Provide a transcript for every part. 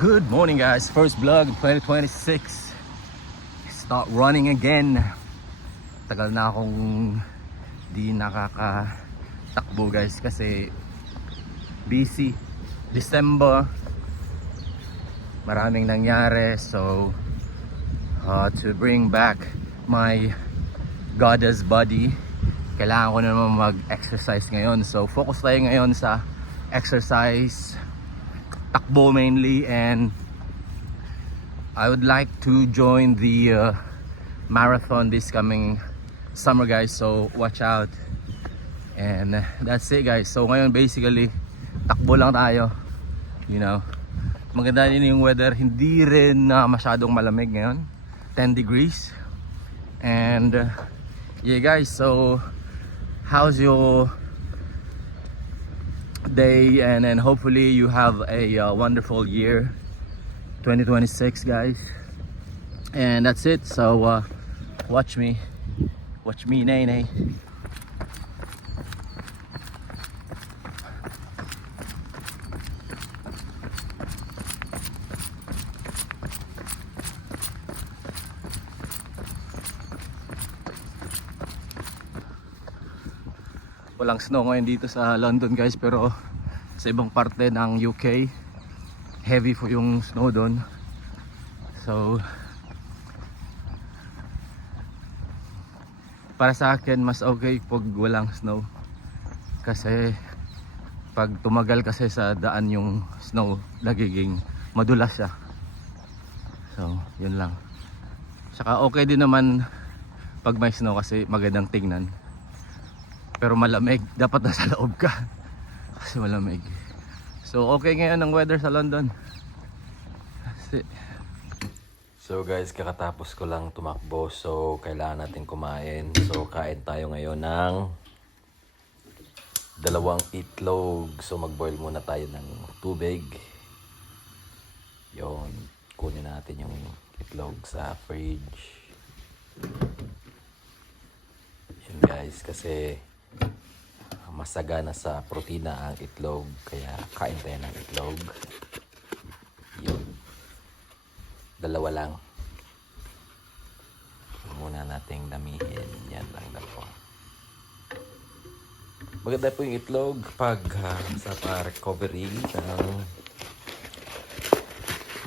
Good morning guys, first vlog 2026. Start running again. Tagal na akong di nakakatakbo guys kasi busy. December, maraming nangyari, so to bring back my goddess body, kailangan ko na naman mag-exercise ngayon. So focus tayo ngayon sa exercise, takbo mainly, and I would like to join the marathon this coming summer guys, so watch out. And that's it guys. So ngayon basically takbo lang tayo, you know. Maganda din yung weather, hindi rin masyadong malamig ngayon, 10 degrees. And yeah guys, so how's your day? And hopefully you have a wonderful year 2026 guys. And that's it. So watch me Nene. Walang snow ngayon dito sa London guys, pero sa ibang parte ng UK heavy po yung snow doon. So para sa akin mas okay pag walang snow, kasi pag tumagal kasi sa daan yung snow nagiging madulas siya. So yun lang. Saka okay din naman pag may snow kasi magandang tingnan. Pero malamig, dapat nasa loob ka kasi malamig. So okay ngayon ang weather sa London. That's it. So guys, kakatapos ko lang tumakbo, so kailangan natin kumain. So kain tayo ngayon ng 2 itlog. So magboil muna tayo ng tubig. Yon, kunin natin yung itlog sa fridge. Yun guys, kasi masagana sa protina ang itlog, kaya kain tayo ng itlog. Yun, 2 lang muna nating damihin. Yan lang 2. Maganda po yung itlog pag sa recovery ng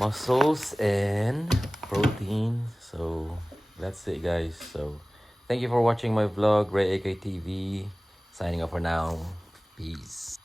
muscles and protein. So that's it guys. So thank you for watching my vlog, Ray AK TV. Signing off for now. Peace.